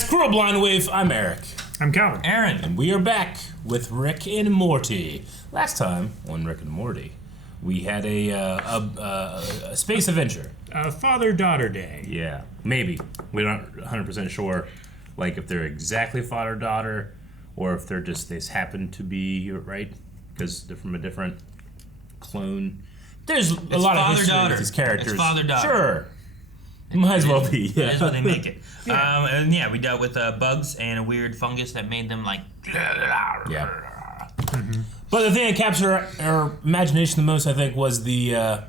Squirrel Blind Wave. I'm Eric. I'm Calvin. Aaron. And we are back with Rick and Morty. Last time on Rick and Morty, we had a space adventure. Father-daughter day. Yeah, maybe. We're not 100% sure, like if they're exactly father-daughter, or if they just happen to be, right? Because they're from a different clone. There's a lot of history with these characters. It's father-daughter. Sure. Might as well be. Yeah. That's what they make it. And yeah, we dealt with bugs and a weird fungus that made them like. Yeah. Mm-hmm. But the thing that captured our imagination the most, I think, was the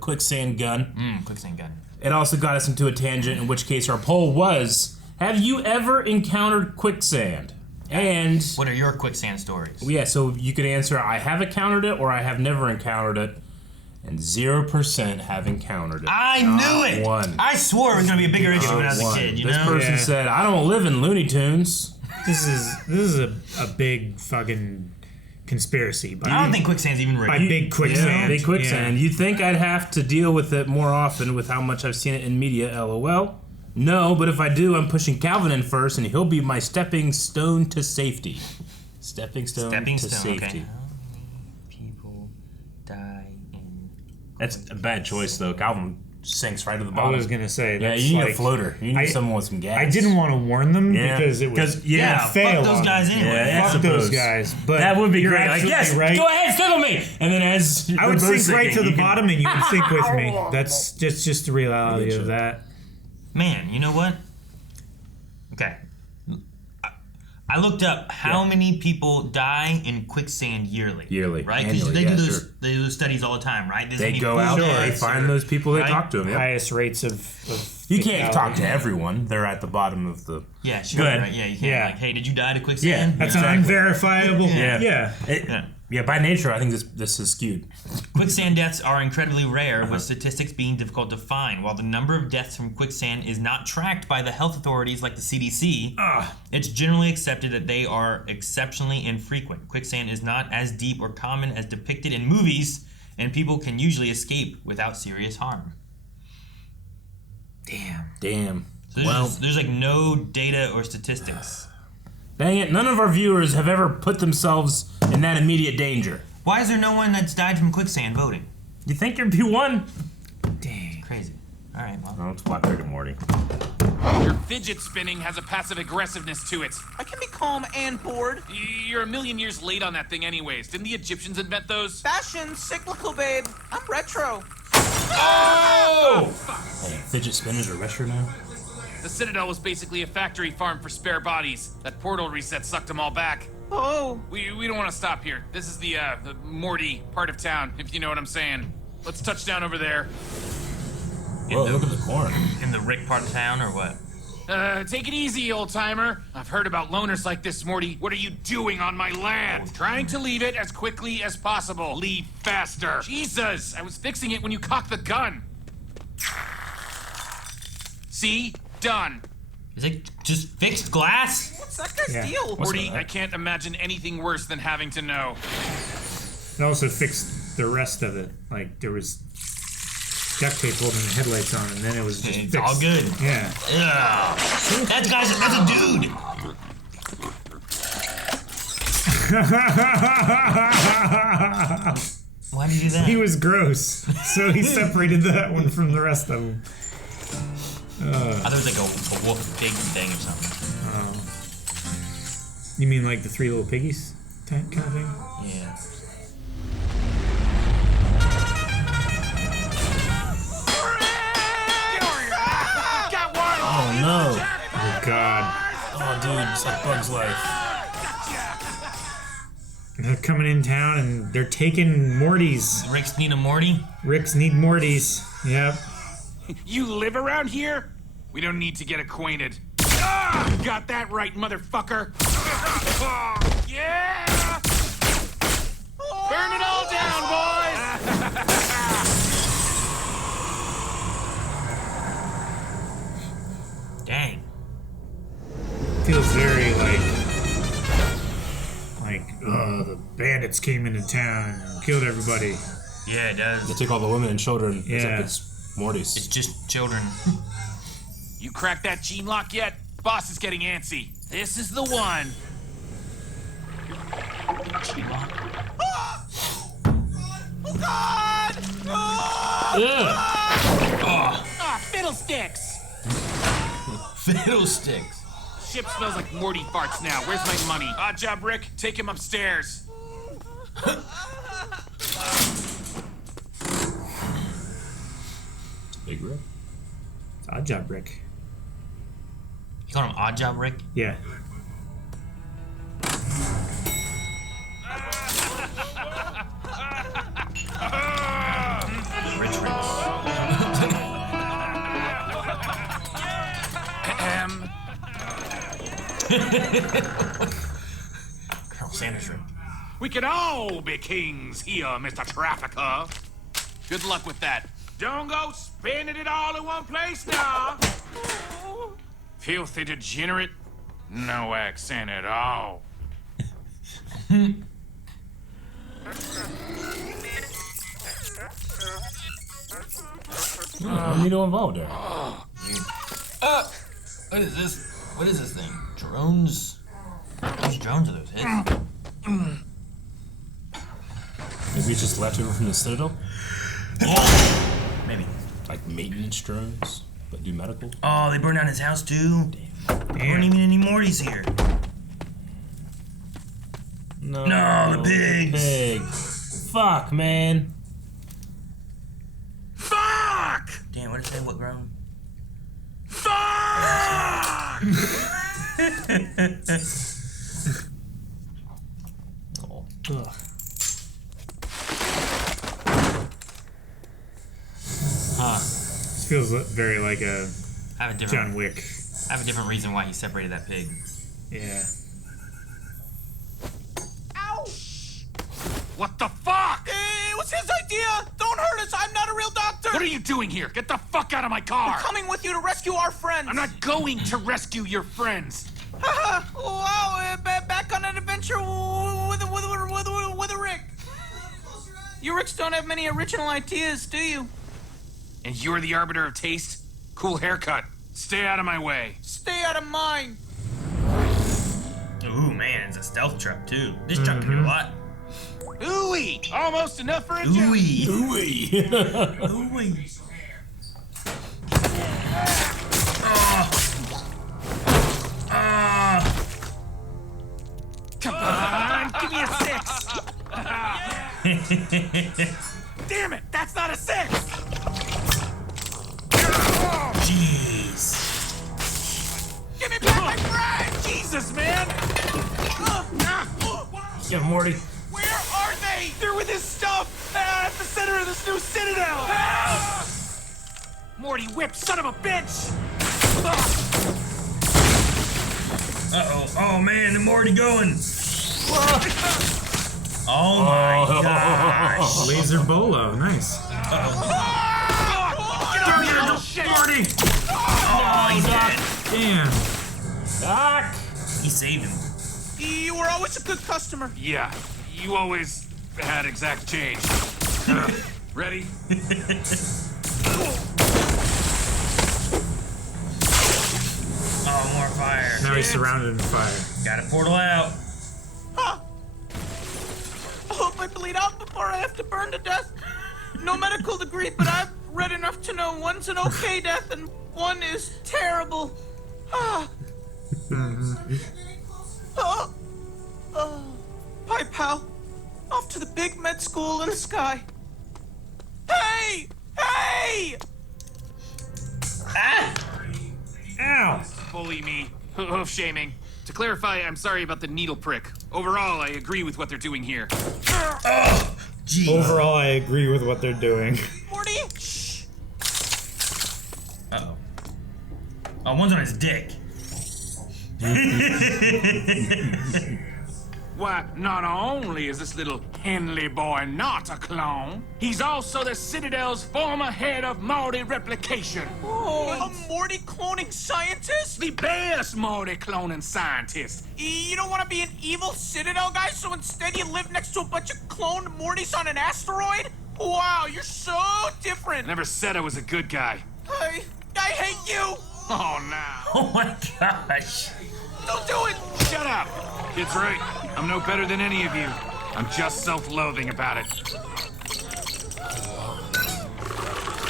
quicksand gun. Quicksand gun. It also got us into a tangent, in which case our poll was: have you ever encountered quicksand? And what are your quicksand stories? Yeah, so you could answer: I have encountered it, or I have never encountered it. And 0% have encountered it. I knew it! One. I swore it was going to be a bigger issue when I was a kid, you know? This person said, I don't live in Looney Tunes. This is a big fucking conspiracy. I don't think quicksand's even real. By big quicksand. Yeah, big quicksand. Yeah. You'd think I'd have to deal with it more often with how much I've seen it in media, LOL. No, but if I do, I'm pushing Calvin in first, and he'll be my stepping stone to safety. Stepping stone to safety. Okay. How many people die in... That's a bad choice, though. Calvin sinks right to the bottom. I was going to say, yeah, you need a floater. You need someone with some gas. I didn't want to warn them because it was fuck fail those guys anyway. Yeah, fuck those guys. But that would be you're great. Like, yes, right. Go ahead, stick with me. And then as I would sink right to the bottom, and you would sink with me. That's just the reality of that. Man, you know what? Okay. I looked up how many people die in quicksand yearly. Right? Because they do those studies all the time, right? They go out, they find those people, they talk to them. Highest rates of you can't talk to everyone. They're at the bottom of the... Yeah, sure. Right? Yeah, you can't. Like, hey, did you die to quicksand? Yeah, that's unverifiable. Yeah, by nature, I think this is skewed. Quicksand deaths are incredibly rare, with statistics being difficult to find. While the number of deaths from quicksand is not tracked by the health authorities like the CDC, it's generally accepted that they are exceptionally infrequent. Quicksand is not as deep or common as depicted in movies, and people can usually escape without serious harm. Damn. So there's like no data or statistics. Dang it, none of our viewers have ever put themselves in that immediate danger. Why is there no one that's died from quicksand voting? You think there'd be one? Dang. Crazy. All right, well. Oh, it's Black Rick and Morty. Your fidget spinning has a passive aggressiveness to it. I can be calm and bored. You're a million years late on that thing anyways. Didn't the Egyptians invent those? Fashion, cyclical, babe. I'm retro. Oh! Hey, fidget spinners are retro now? The Citadel was basically a factory farm for spare bodies. That portal reset sucked them all back. Oh. We don't want to stop here. This is the Morty part of town, if you know what I'm saying. Let's touch down over there. Whoa, look at the corn. In the Rick part of town, or what? Take it easy, old-timer. I've heard about loners like this, Morty. What are you doing on my land? Trying to leave it as quickly as possible. Leave faster. Jesus, I was fixing it when you cocked the gun. See? Done. Is it just fixed glass? What's that guy's deal? Morty, I can't imagine anything worse than having to know. It also fixed the rest of it. Like, there was duct tape holding the headlights on, and then it was just it's fixed. all good. Yeah. That's a dude. Why did you do that? He was gross, so he separated that one from the rest of them. I thought it was like a wolf pig thing or something. You mean like the Three Little Piggies kind of thing? Yeah. Oh, no. Oh, God. Oh, dude, it's like Bug's Life. They're coming in town, and they're taking Mortys. Rick's need a Morty? Ricks need Mortys. Yep. You live around here? We don't need to get acquainted. Got that right, motherfucker. Yeah! Burn it all down, boys! Dang. Feels very the bandits came into town and killed everybody. Yeah, it does. They took all the women and children, Yeah. except it's Morty's. It's just children. You cracked that gene lock yet? boss is getting antsy. This is the one. Oh, God! Ah, fiddlesticks! Fiddlesticks. Ship smells like Morty farts now. Where's my money? Odd job, Rick. Take him upstairs. Big Rick. Odd job, Rick. You call him Odd Job Rick? Yeah. Rich Rick. Colonel Sanders Rick. We can all be kings here, Mr. Trafficker. Good luck with that. Don't go spending it all in one place now. Filthy degenerate. No accent at all. Needle involved there. What is this? What is this thing? Drones? Whose drones are those hits? Maybe it's just leftover from the Citadel? Maybe. Like maintenance drones, but do medical? Oh, they burned down his house too? There weren't even any Mortys here. No, No, the pigs. Pigs. Fuck, man. Fuck! Damn, what did it say? What ground? Fuck! Oh. Ugh. This feels very like a I have a John different. Wick. I have a different reason why he separated that pig. Yeah. Ow! What the fuck? It was his idea! Don't hurt us! I'm not a real doctor! What are you doing here? Get the fuck out of my car! I'm coming with you to rescue our friends! I'm not going to rescue your friends. Wow, back on an adventure with a Rick. You Ricks don't have many original ideas, do you? And you're the arbiter of taste? Cool haircut. Stay out of my way. Stay out of mine. Ooh, man, it's a stealth truck too. This truck can do a lot. Ooey! Almost enough for a joke. Ooey. Ooey. Ooey. Come on, give me a 6. Damn it, that's not a 6. Jeez. Give me back my friend! Jesus, man! Yeah, Morty. Where are they? They're with his stuff at the center of this new citadel. Morty whip, son of a bitch! Uh-oh. Oh, man, the Morty going. Oh, my gosh. Laser bolo. Nice. Get over here, little shit! Morty. Oh, he's dead. Damn. Doc. He saved him. You were always a good customer. Yeah, you always had exact change. Ready? Oh, more fire. Now he's surrounded in fire. Got a portal out. Huh. I hope I bleed out before I have to burn to death. No medical degree, but I've read enough to know one's an okay death and one is terrible. Ah. Oh. Oh. Bye, pal. Off to the big med school in the sky. Hey! Hey! Ah! Ow. Bully me. Hoof shaming. To clarify, I'm sorry about the needle prick. Overall, I agree with what they're doing here. Oh, jeez. Overall, I agree with what they're doing. Morty! Shh! Uh-oh. Oh, one's on his dick. Why, not only is this little Henley boy not a clone, he's also the Citadel's former head of Morty replication. Oh, a Morty cloning scientist? The best Morty cloning scientist. You don't want to be an evil Citadel guy, so instead you live next to a bunch of cloned Mortys on an asteroid? Wow, you're so different. Never said I was a good guy. I hate you. Oh, no. Oh my gosh. Don't do it! Shut up. Kid's right. I'm no better than any of you. I'm just self-loathing about it.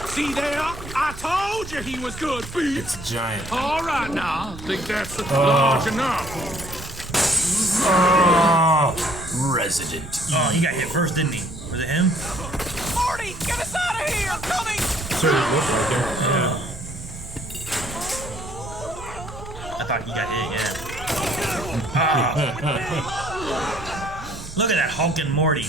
See there? I told you he was good for you. It's giant. All right now. Think that's large enough. Resident. Oh, he got hit first, didn't he? Was it him? Morty, get us out of here! I'm coming! Sort of looked like it. Yeah. I thought he got hit, yeah. Look at that hulking Morty.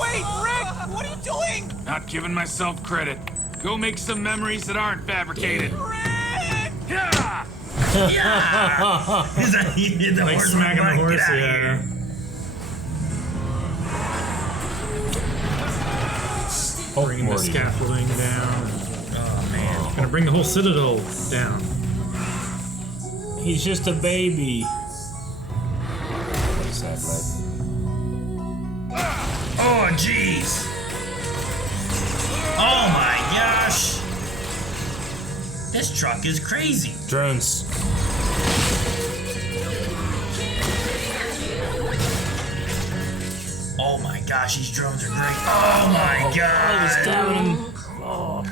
Wait, Rick! What are you doing? Not giving myself credit. Go make some memories that aren't fabricated. Rick! Yeah! Yeah! He hit the Like horse smacking the with horse, Get out of yeah. here. Bringing the scaffolding down. Oh, man. Gonna bring the whole citadel down. He's just a baby. What is that, Oh, jeez. Oh, my gosh. This truck is crazy. Drones. Oh, my gosh. These drones are great. Oh, my gosh. Oh,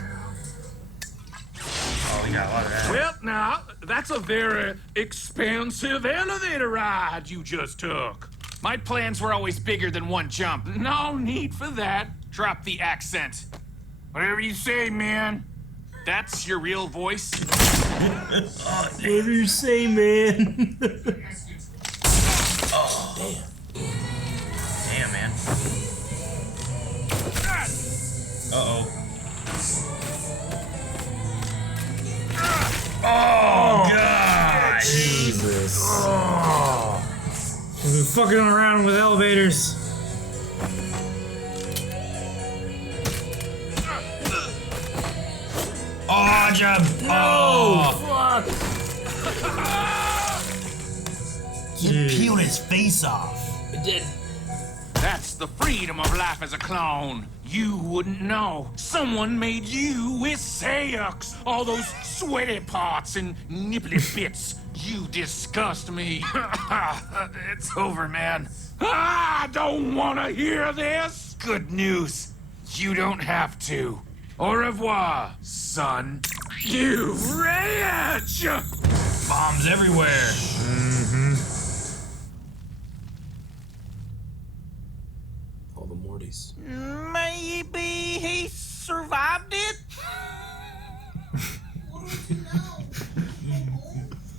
we got a lot of that. Well, now, that's a very expensive elevator ride you just took. My plans were always bigger than one jump. No need for that. Drop the accent. Whatever you say, man. That's your real voice? What do you say, man? Oh. Damn, man. Uh-oh. Oh, God! Jesus. We've been fucking around with elevators. Oh, jump! Oh! You peeled his face off. It did. That's the freedom of life as a clone. You wouldn't know. Someone made you with Sayux. All those sweaty parts and nipply bits. You disgust me. It's over, man. I don't want to hear this. Good news. You don't have to. Au revoir, son. You rage! Bombs everywhere. All the Mortys. Maybe he survived it?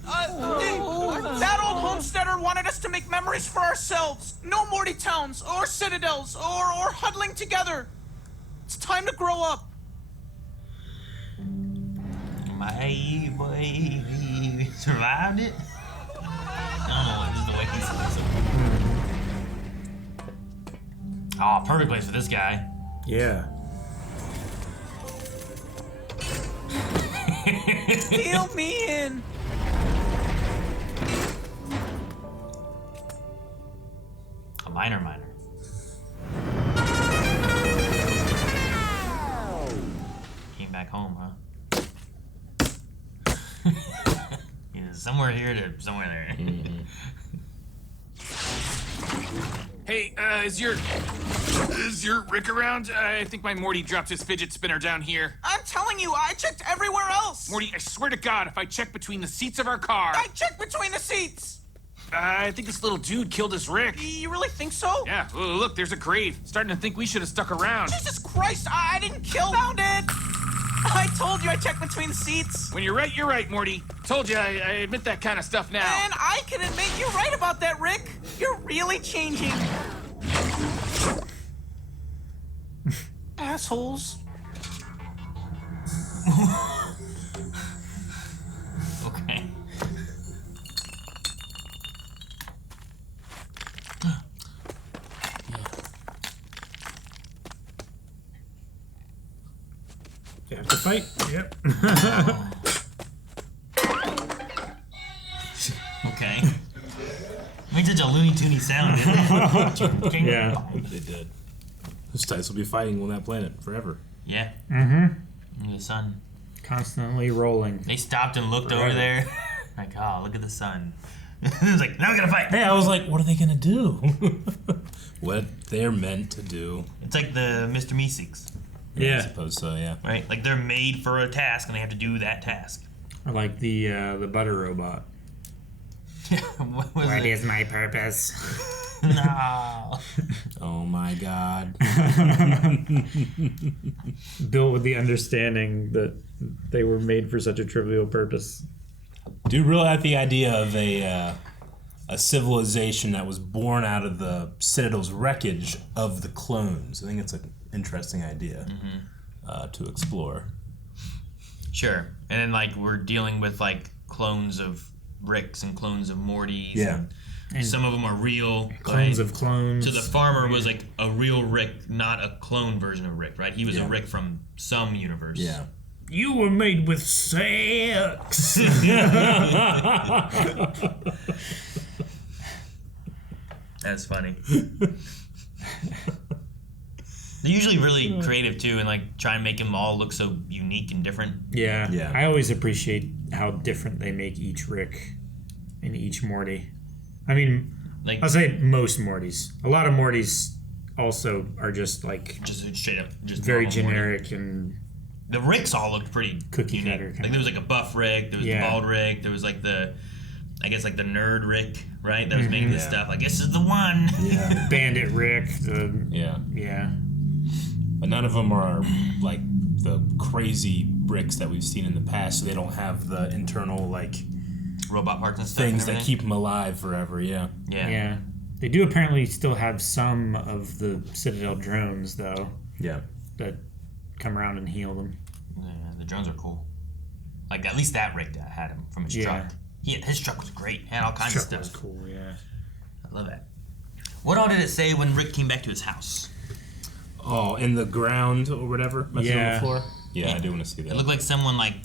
That old homesteader wanted us to make memories for ourselves. No Morty towns, or citadels, or huddling together. It's time to grow up. My boy survived it? I don't know, just the way he says it. Oh, perfect place for this guy. Yeah. Deal me in. A miner. Came back home, huh? Yeah, somewhere here to somewhere there. Hey, is your Rick around? I think my Morty dropped his fidget spinner down here. I'm telling you, I checked everywhere else. Morty, I swear to God, if I check between the seats of our car, I checked between the seats. I think this little dude killed his Rick. You really think so? Yeah, well, look, there's a grave. Starting to think we should have stuck around. Jesus Christ, I didn't kill. Found it. I told you I checked between the seats. When you're right, Morty. Told you, I admit that kind of stuff now. And I can admit you're right about that, Rick. You're really changing. Assholes. Okay. You have to fight. Yep. Okay. Made such a Looney Toony sound, didn't it? Yeah. They did. Those types will be fighting on that planet forever. Yeah. Mm-hmm. The sun. Constantly rolling. They stopped and looked over there. Like, oh, look at the sun. It was like, now we gotta fight. Hey, I was like, what are they gonna do? What they're meant to do. It's like the Mr. Meeseeks, I suppose so, yeah. right? Like they're made for a task and they have to do that task. I like the butter robot. What was What it? is my purpose? No. Oh my god. Built with the understanding that they were made for such a trivial purpose. Do you really like the idea of a civilization that was born out of the Citadel's wreckage of the clones? I think it's an interesting idea to explore. Sure. And then like we're dealing with like clones of Ricks and clones of Mortys. Yeah. And some of them are real. Clones right? of clones. So the farmer was like a real Rick, not a clone version of Rick, right? He was a Rick from some universe. Yeah. You were made with sex. That's funny. They're usually really creative too, and like try and make them all look so unique and different. Yeah. Yeah. I always appreciate how different they make each Rick and each Morty. I mean, Like I'll say most Mortys. A lot of Mortys also are just like just straight up, just very normal Morty. generic and The Ricks all looked pretty Cookie unique. cutter kinda. Like there was like a buff Rick, there was Yeah. the bald Rick, there was like the, I guess like the nerd Rick, right? That was making this Yeah. stuff. Like this is the one. Yeah. Bandit Rick. Yeah. Yeah. But none of them are like the crazy bricks that we've seen in the past, so they don't have the internal like Robot parts and stuff. things and that everything. keep them alive forever. Yeah. Yeah. Yeah. They do apparently still have some of the Citadel drones, though, Yeah. that come around and heal them. Yeah, the drones are cool. Like at least that Rick had him from his Yeah. truck. His truck was great. Had all kinds of Truck stuff. was cool, yeah. I love that. What all did it say when Rick came back to his house? Oh, in the ground or whatever, messing on Yeah. the floor. Yeah, I do want to see that. It looked like someone like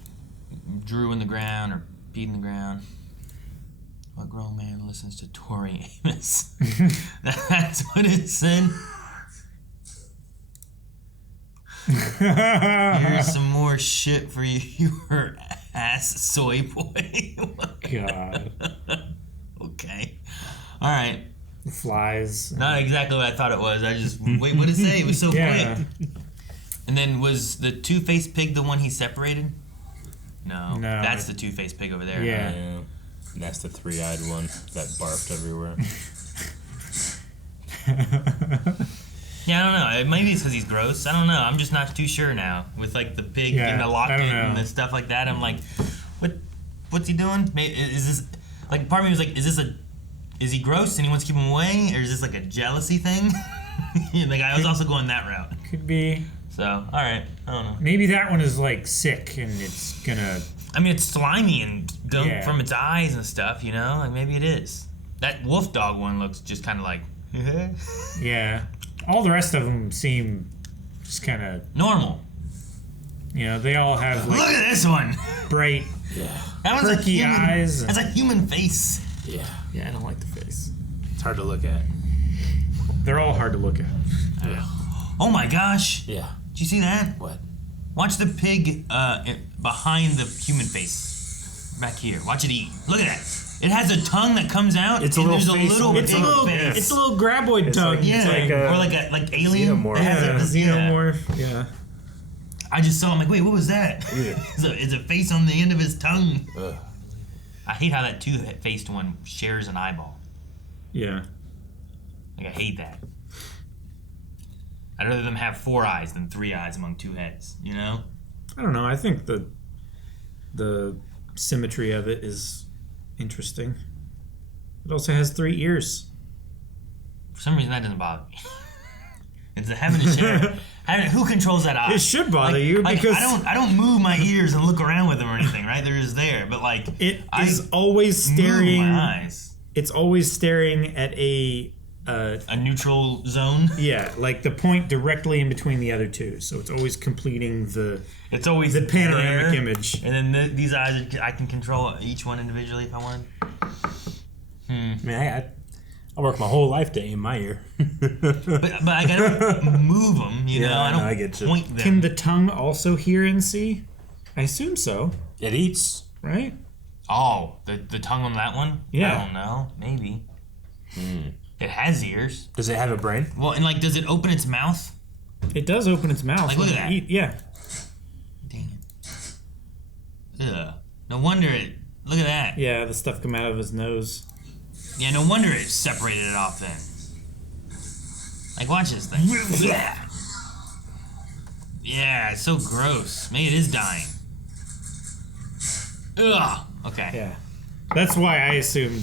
drew in the ground or peed in the ground. What grown man listens to Tori Amos? That's what it said. Here's some more shit for you, your ass soy boy. God. Okay. All right. Flies. Not exactly what I thought it was. I just wait. What did it say? It was so Yeah. quick. And then was the two-faced pig the one he separated? No. No. That's the two-faced pig over there. Yeah. Yeah. And that's the three-eyed one that barfed everywhere. Yeah, I don't know. Maybe it's because he's gross. I don't know. I'm just not too sure now. With like the pig Yeah, and the I locket don't know. and the stuff like that, I'm like, what's he doing? Is this like part of me was like, is he gross and he wants to keep him away, or is this like a jealousy thing? Like I was also going that route. Could be. So all right, I don't know. Maybe that one is like sick and it's gonna. I mean, it's slimy and gunk Yeah. from its eyes and stuff. You know, like maybe it is. That wolf dog one looks just kind of like Yeah. All the rest of them seem just kind of. normal. They all have Look like at this one. bright. That one's Perky a human, eyes and- That's a human face. Yeah. Yeah, I don't like the face. It's hard to look at. They're all hard to look at. Oh my gosh! Yeah. Did you see that? What? Watch the pig behind the human face. Back here. Watch it eat. Look at that. It has a tongue that comes out. It's a and little there's face a little on pig the tongue. face. It's a little graboid tongue. yeah, like or like alien. xenomorph. that has Yeah, a- xenomorph. Yeah. I just saw. I'm like, wait, what was that? Yeah. It's a face on the end of his tongue. Ugh. I hate how that two-faced one shares an eyeball. Yeah. Like I hate that. I'd rather them have 4 eyes than 3 eyes among 2 heads. You know? I don't know. I think the symmetry of it is interesting. It also has 3 ears. For some reason, that doesn't bother me. It's having to share. Who controls that eye? It should bother you because I don't move my ears and look around with them or anything, right? They're just there. But like it I is always move staring. my eyes. It's always staring at a A neutral zone. yeah, like the point directly in between the other two. So it's always completing the It's always the panoramic there. image. And then these eyes, I can control each one individually if I want. I mean, I work my whole life to aim my ear. But I gotta move them. You know, Yeah, I don't I get you. point them. Can the tongue also hear and see? I assume so, It eats. right? Oh, the tongue on that one? Yeah. I don't know. Maybe. It has ears. Does it have a brain? Well, and like, does it open its mouth? It does open its mouth. Like, look when at it that. Yeah. Dang it. Ugh. No wonder it. Look at that. Yeah, the stuff come out of his nose. Yeah, no wonder it separated it off then. Like, watch this thing. Yeah, it's so gross. Maybe it is dying. Ugh. Okay. Yeah. That's why I assumed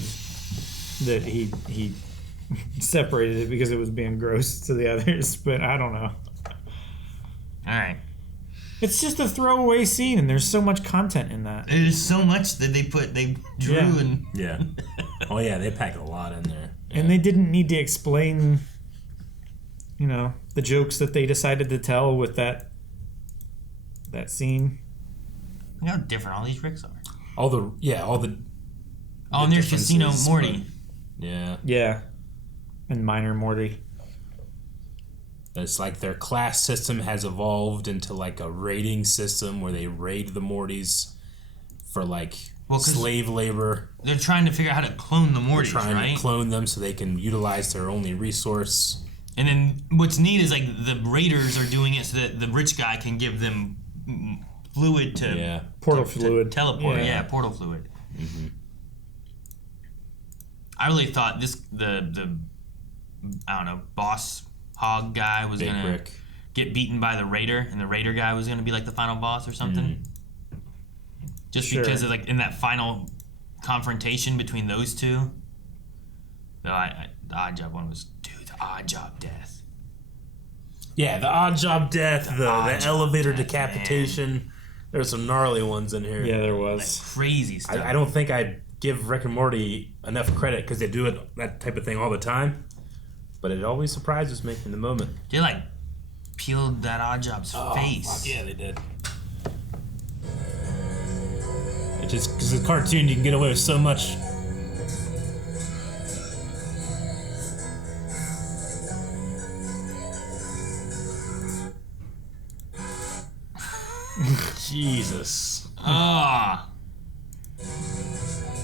that he separated it because it was being gross to the others, but I don't know. Alright. It's just a throwaway scene, and there's so much content in that. There's so much that they drew Yeah. and. Yeah. Oh yeah, they pack a lot in there. And they didn't need to explain, you know, the jokes that they decided to tell with that scene. Look how different all these Ricks are. All the Oh, and there's Casino differences, Morty. yeah. Yeah. And Minor Morty. It's like their class system has evolved into like a rating system where they raid the Mortys for like 'cause slave labor. They're trying to figure out how to clone the Mortys, Trying right? to clone them so they can utilize their only resource. And then what's neat is like the raiders are doing it so that the rich guy can give them fluid to Yeah. Portal to fluid. teleport. Yeah. Yeah, portal fluid. I really thought the I don't know, boss hog guy was Big gonna Rick. get beaten by the raider, and the raider guy was gonna be like the final boss or something. Just Sure. because of like in that final confrontation between those two. No, the odd job one was the odd job death. Yeah, the odd job death, the odd job elevator death, decapitation. There's some gnarly ones in here. Yeah, there Like was. crazy stuff. I don't think I give Rick and Morty enough credit because they do that type of thing all the time. But it always surprises me in the moment. They like peeled that odd job's face. Fuck yeah, they did. It's just because it's a cartoon, you can get away with so much. Jesus. Ah.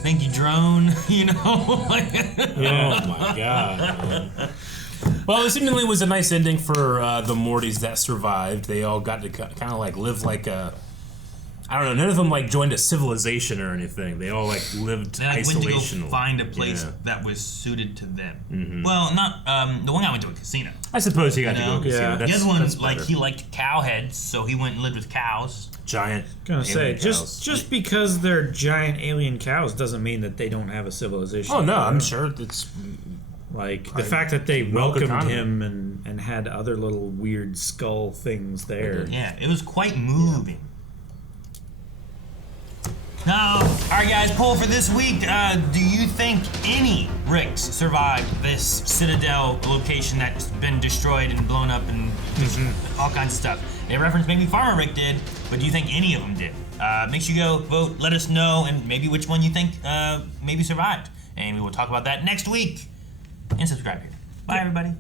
Thank you, drone. You know, like Oh my god. Man. Well, it seemingly was a nice ending for the Mortys that survived. They all got to kind of like live like a. I don't know. None of them like joined a civilization or anything. They all like lived they like went to go isolational. find a place Yeah. that was suited to them. Well, not the one guy went to a casino. I suppose he got to No. go casino. Yeah. The That's, other one, that's like better. he liked cow heads, so he went and lived with cows. Giant. Gonna say alien cows. just because they're giant alien cows doesn't mean that they don't have a civilization. Oh no, I'm sure it's. Like the fact that they milk welcomed economy. him and had other little weird skull things there. Yeah, it was quite moving. Now, all right, guys, poll for this week. Do you think any Ricks survived this Citadel location that's been destroyed and blown up and all kinds of stuff? They referenced maybe Farmer Rick did, but do you think any of them did? Make sure you go vote, let us know, and maybe which one you think maybe survived. And we will talk about that next week. And subscribe here. Bye, everybody.